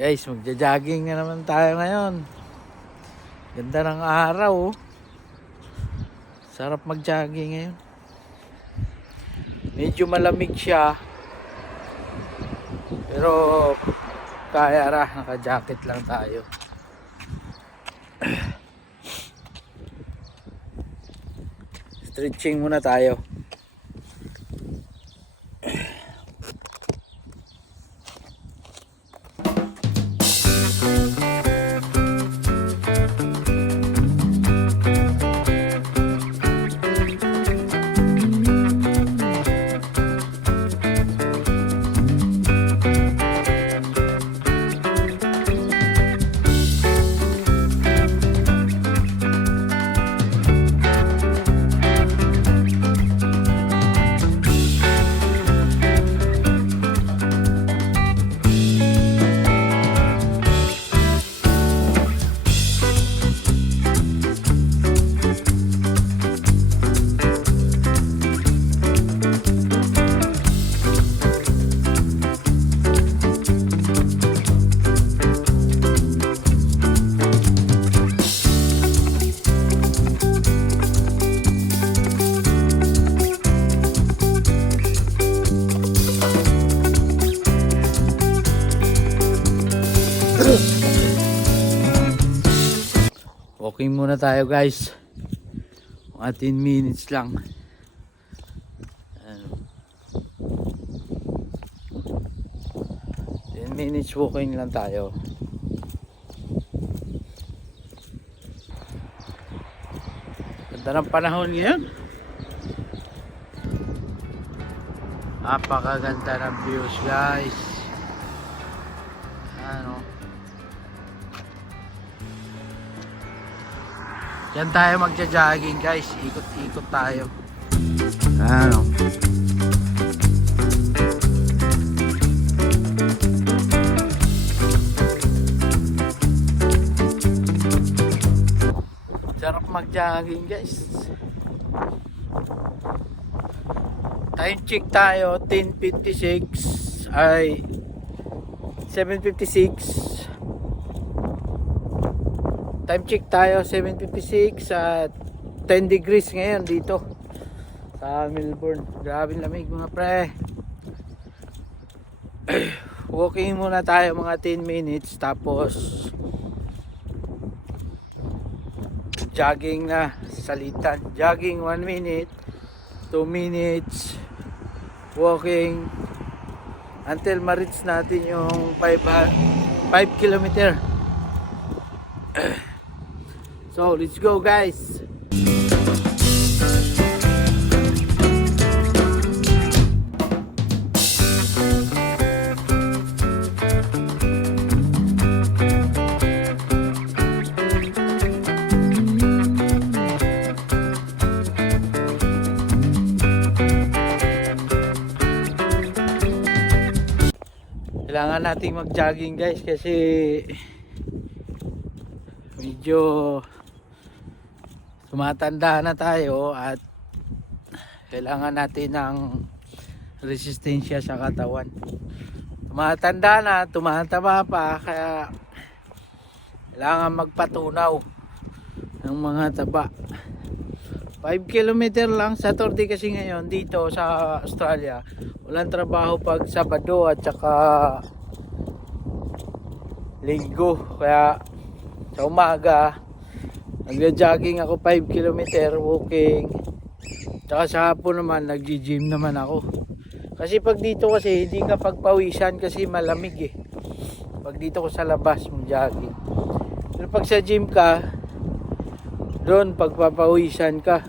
Guys, magja-jogging na naman tayo ngayon. Ganda ng araw. oh. Sarap mag-jogging ngayon. Medyo malamig siya. Pero kaya ra, naka-jacket lang tayo. Stretching muna tayo. Walking muna tayo guys. Mga 10 minutes lang. Ano. 10 minutes walking lang tayo. Ganda ng panahon ngayon. Napakaganda ng views guys. Ano. Yan tayo magja-jogging guys. Ikot-ikot tayo. Ano? Sarap mag-jogging guys. Time check tayo 10.56 ay 7.56 Time check tayo 7.56 at 10 degrees ngayon dito sa Melbourne. Grabe lamig mga pre. Walking muna tayo mga 10 minutes tapos jogging na salitan. Jogging 1 minute, 2 minutes, walking until ma-reach natin yung 5 5 kilometer. So, let's go guys. Kailangan nating mag-jogging guys kasi medyo tumatanda na tayo at kailangan natin ng resistensya sa katawan. Tumatanda na, tumataba pa kaya kailangan magpatunaw ng mga taba. 5 kilometer lang Saturday kasi ngayon dito sa Australia. Walang trabaho pag Sabado at saka Linggo. Kaya sa umaga nagja-jogging ako 5 kilometer walking. Tsaka sa hapon naman nagji-gym naman ako. Kasi pag dito kasi hindi ka pagpawisan kasi malamig eh. Pag dito ko sa labas mag-jogging. Pero pag sa gym ka, doon pagpapawisan ka.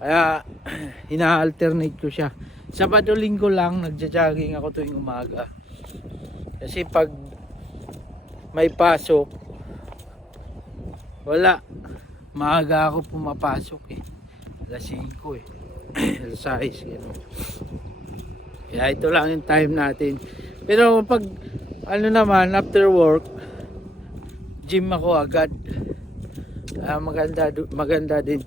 Kaya ina-alternate ko siya. Sabado linggo lang nagja-jogging ako tuwing umaga. Kasi pag may pasok wala. Maaga ako pumapasok eh. Alas 5 eh. Alas 6 gano'n. kaya ito lang yung time natin. Pero pag ano naman after work gym ako agad. Ah, maganda maganda din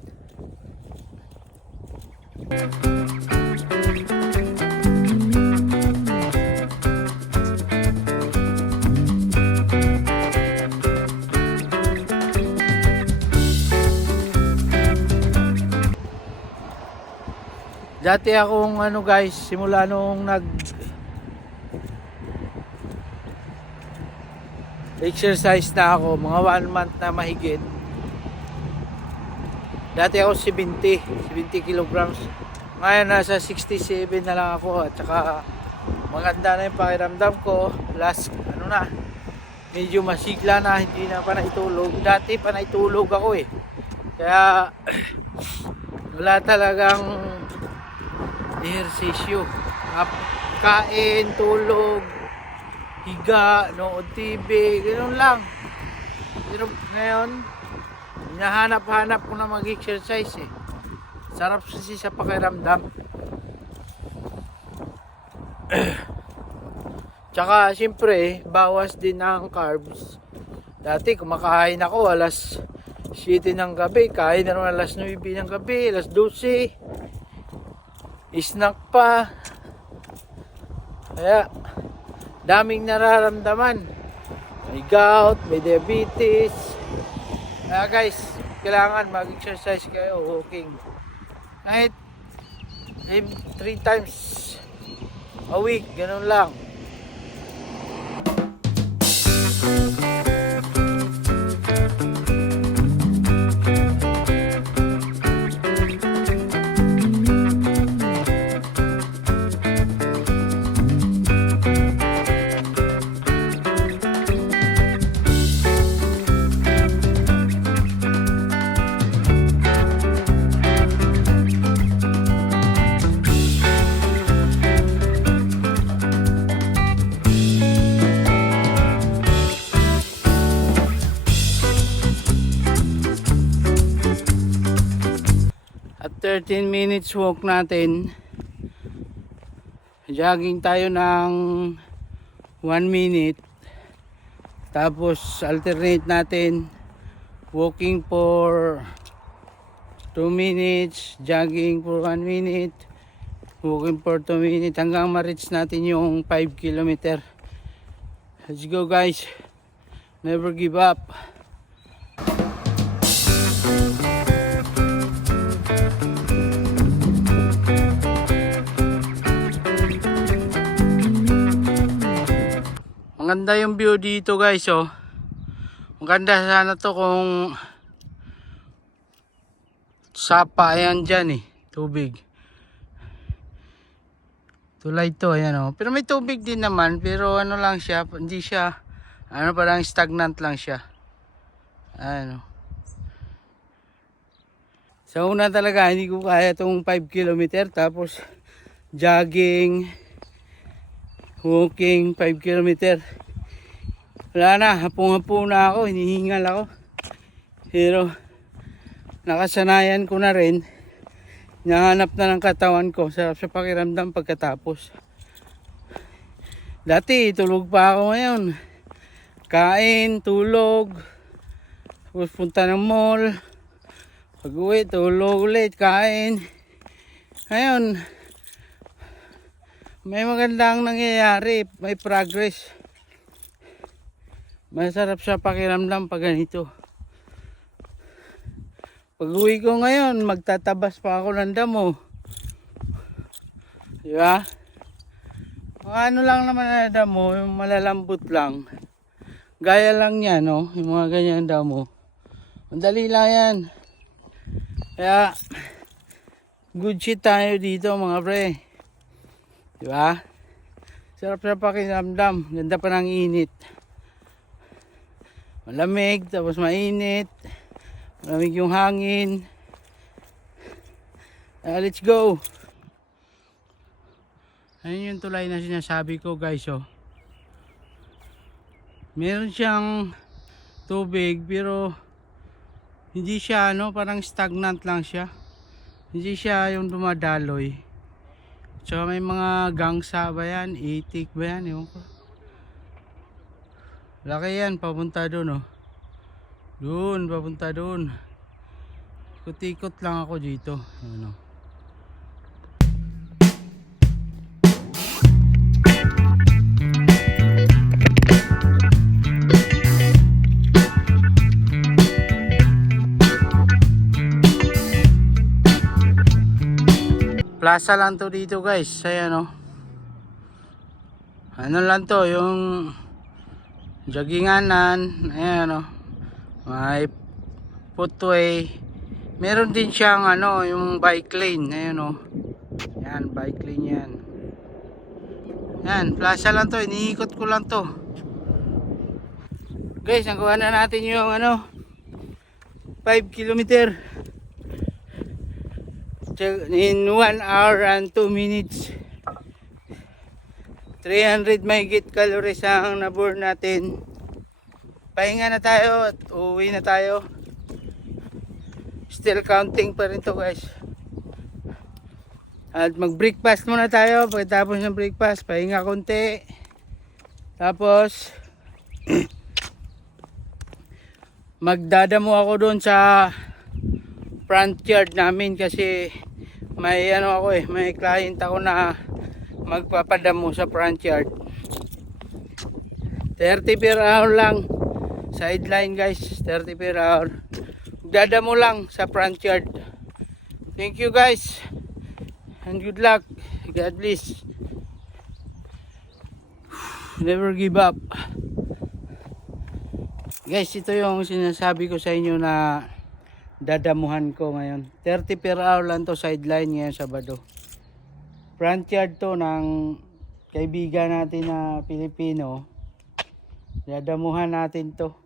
Dati akong ano guys, simula nung nag exercise na ako, mga one month na mahigit. Dati ako 70, 70 kilograms. Ngayon nasa 67 na lang ako at saka maganda na yung pakiramdam ko. Last, ano na, medyo masigla na, hindi na pa naitulog. Dati pa naitulog ako eh. Kaya wala talagang ehersisyo. Kain, tulog, higa, nood TV, ganoon lang. Pero ngayon, hinahanap-hanap ko na mag-exercise eh. Sarap kasi sa pakiramdam. Tsaka, siyempre, bawas din ang carbs. Dati, kumakain ako alas 7 ng gabi. Kain na naman alas 9 ng gabi, alas 12. Snack pa. Kaya, daming nararamdaman. May gout, may diabetes. Kaya guys, kailangan mag-exercise kayo, walking. Kahit 3 times a week, ganun lang. 13 minutes walk natin, jogging tayo ng 1 minute. Tapos alternate natin walking for 2 minutes, jogging for 1 minute, walking for 2 minutes hanggang ma-reach natin yung 5 kilometer. Let's go guys. Never give up. Maganda yung view dito guys oh. Maganda sana to kung sapa yan dyan eh. Tubig. Tulay to ayan oh. Pero may tubig din naman pero ano lang siya. Hindi siya ano parang stagnant lang siya. Ano. Sa una talaga hindi ko kaya tong 5 kilometer tapos jogging walking 5 kilometer wala na hapong-hapo na ako hinihingal ako. Pero nakasanayan ko na rin. Nahanap na ng katawan ko sarap sa pakiramdam pagkatapos. Dati tulog pa ako ngayon. Kain, tulog. Tapos punta ng mall. Pag uwi, tulog ulit, kain. Ngayon may magandang nangyayari, may progress. Masarap sa pakiramdam pag ganito. Pag uwi ko ngayon, magtatabas pa ako ng damo. Di ba? Ano lang naman na damo, yung malalambot lang. Gaya lang niya, no? Yung mga ganyan damo. Ang lang yan. Kaya, good shit tayo dito mga pre. Di ba? Sarap sa pakiramdam. Ganda pa ng init. Malamig, tapos mainit. Malamig yung hangin. Ah, let's go. Ayun yung tulay na sinasabi ko guys oh. Meron siyang tubig pero hindi siya ano, parang stagnant lang siya. Hindi siya yung dumadaloy. Tsaka may mga gangsa ba yan? Itik ba yan? Ewan ko. Laki yan, papunta doon oh. Doon, papunta doon. Ikot-ikot lang ako dito. Ano. Plaza lang to dito guys. Ayan o. Ano lang to, yung jogginganan. Ayan o. May footway. Meron din siyang ano, yung bike lane. Ayan o. Yan, bike lane yan. Yan, plaza lang to. Iniikot ko lang to. Guys, nakuha na natin yung ano, 5 kilometer in 1 hour and 2 minutes 300 mahigit calories ang naburn natin. Pahinga na tayo at uwi na tayo. Still counting pa rin to guys. At mag breakfast muna tayo. Pagkatapos ng breakfast pahinga konti. Tapos magdadamo ako doon sa front yard namin kasi may ano ako eh, may client ako na magpapadamo sa front yard. 30 per hour lang. Sideline guys, 30 per hour. Dadamo lang sa front yard. Thank you guys. And good luck. God bless. Never give up. Guys, ito yung sinasabi ko sa inyo na dadamuhan ko ngayon. 30 per hour lang to sideline ngayon Sabado. Front yard to ng kaibigan natin na Pilipino. Dadamuhan natin to.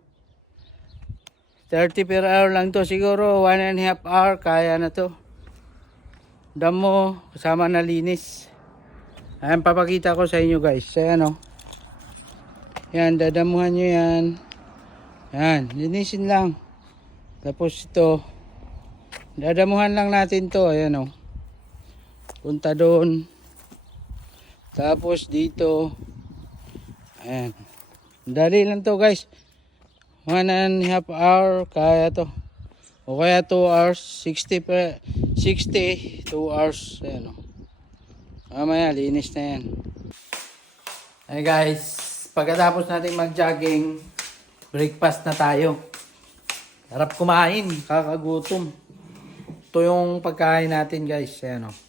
30 per hour lang to. Siguro 1 and a half hour kaya na to. Damo kasama na linis. Ayan papakita ko sa inyo guys. Ayan o. Yan dadamuhan nyo yan. Yan linisin lang. Tapos ito, dadamuhan lang natin to. Ayan o. Punta doon. Tapos dito. Ayan. Dali lang to guys. One and a half hour. Kaya to. O kaya 2 hours. 60 pa. 60. 2 hours. Ayan o. Mamaya, linis na yan. Hey guys. Pagkatapos natin mag-jogging, breakfast na tayo. Harap kumain, kakagutom. Ito yung pagkain natin guys. Ayan o.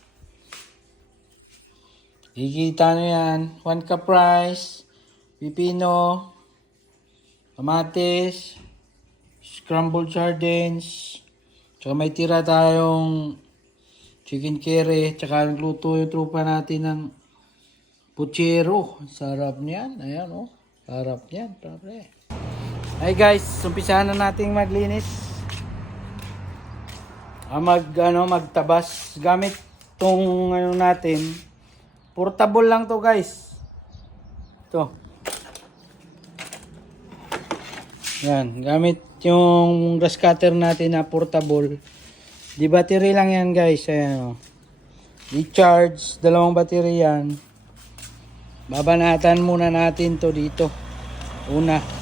Kikita nyo yan. One cup rice, pipino, kamatis, scrambled sardines, tsaka may tira tayong chicken curry, tsaka nagluto yung trupa natin ng puchero. Sarap niyan. Ayan o. Sarap niyan. Pare. Hi guys, umpisahan na nating maglinis. Ah, mag ano, magtabas gamit tong ano natin. Portable lang to, guys. To. Yan, gamit yung grass cutter natin na portable. Di battery lang yan, guys. Ayan, oh. Recharge, dalawang battery yan. Babanatan muna natin to dito. Una.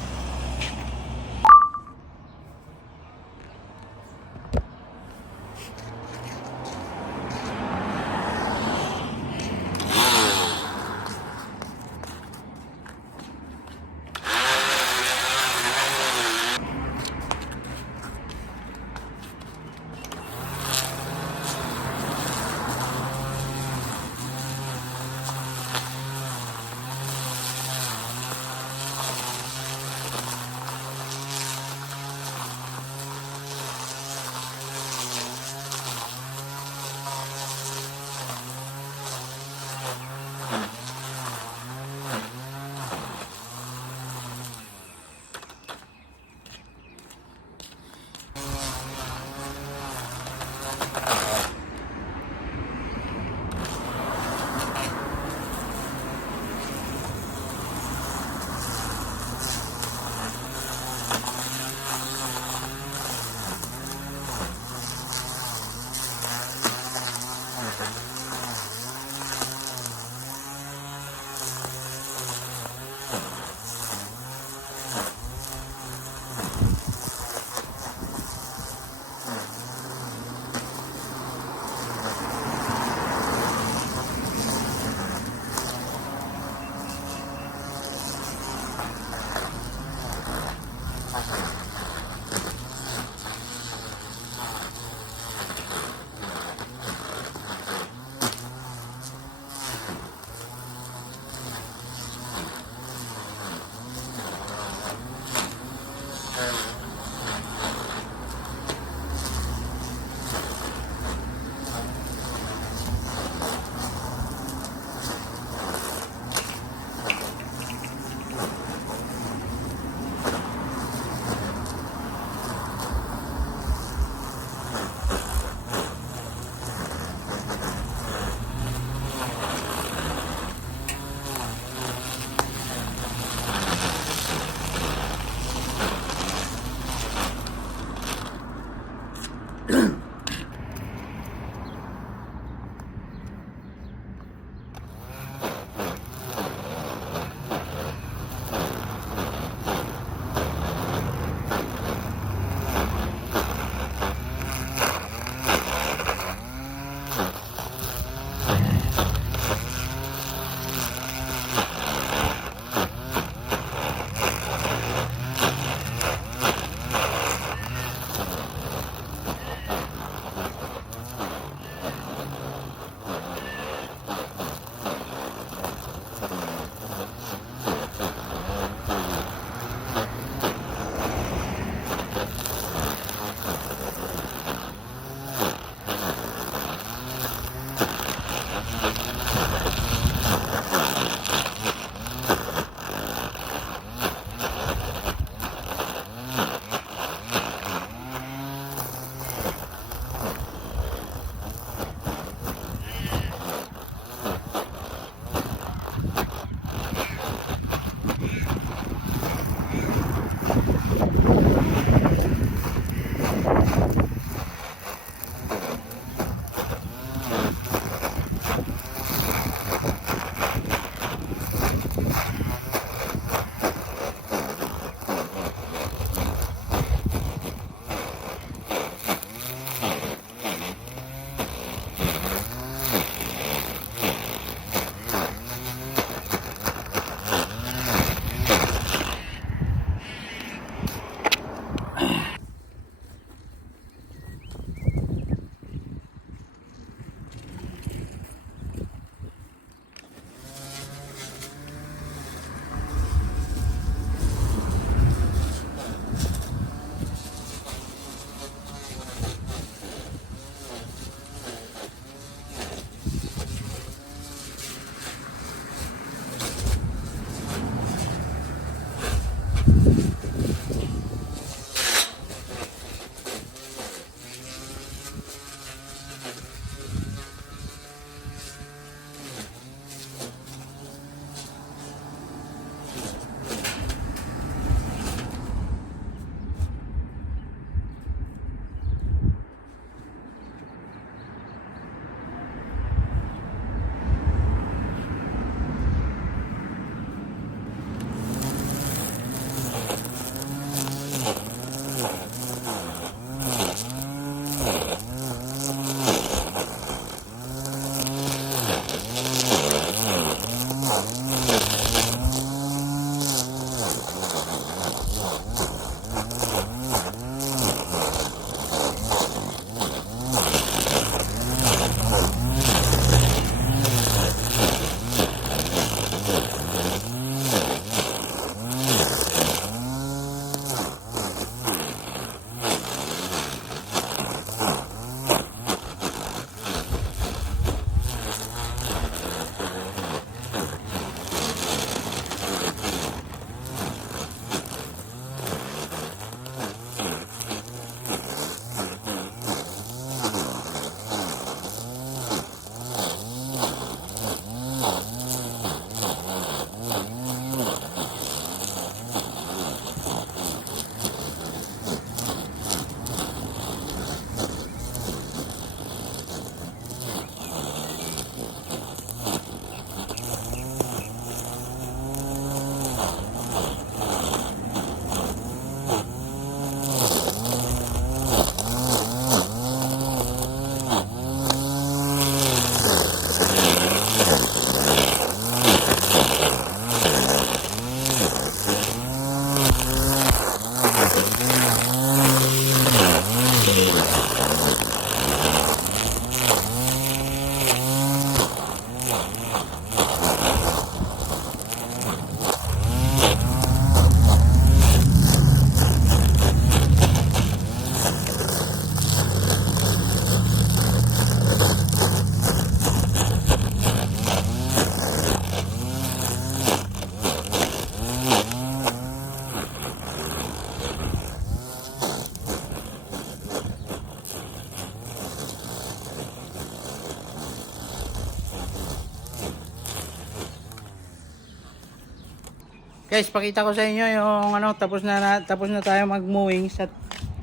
Guys, pakita ko sa inyo yung ano, tapos na, na tapos na tayo mag-mowing sa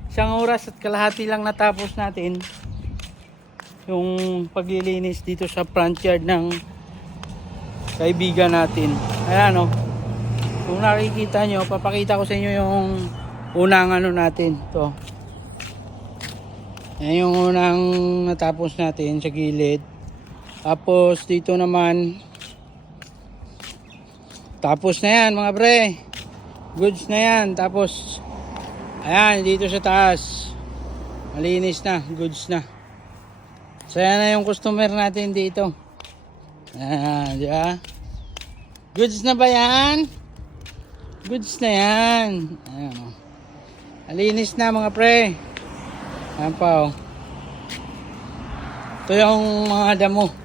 isang oras at kalahati lang natapos natin yung paglilinis dito sa front yard ng kaibigan natin. Ayan oh. Kung nakikita nyo, papakita ko sa inyo yung unang ano natin. To. Yung unang natapos natin sa gilid. Tapos dito naman tapos na yan mga pre. Goods na yan. Tapos ayan dito sa taas. Malinis na. Goods na. So yan na yung customer natin dito. Ayan, di ba? Goods na ba yan? Goods na yan. Ayan o. Malinis na mga pre. Ayan pa o. Ito yung mga damo.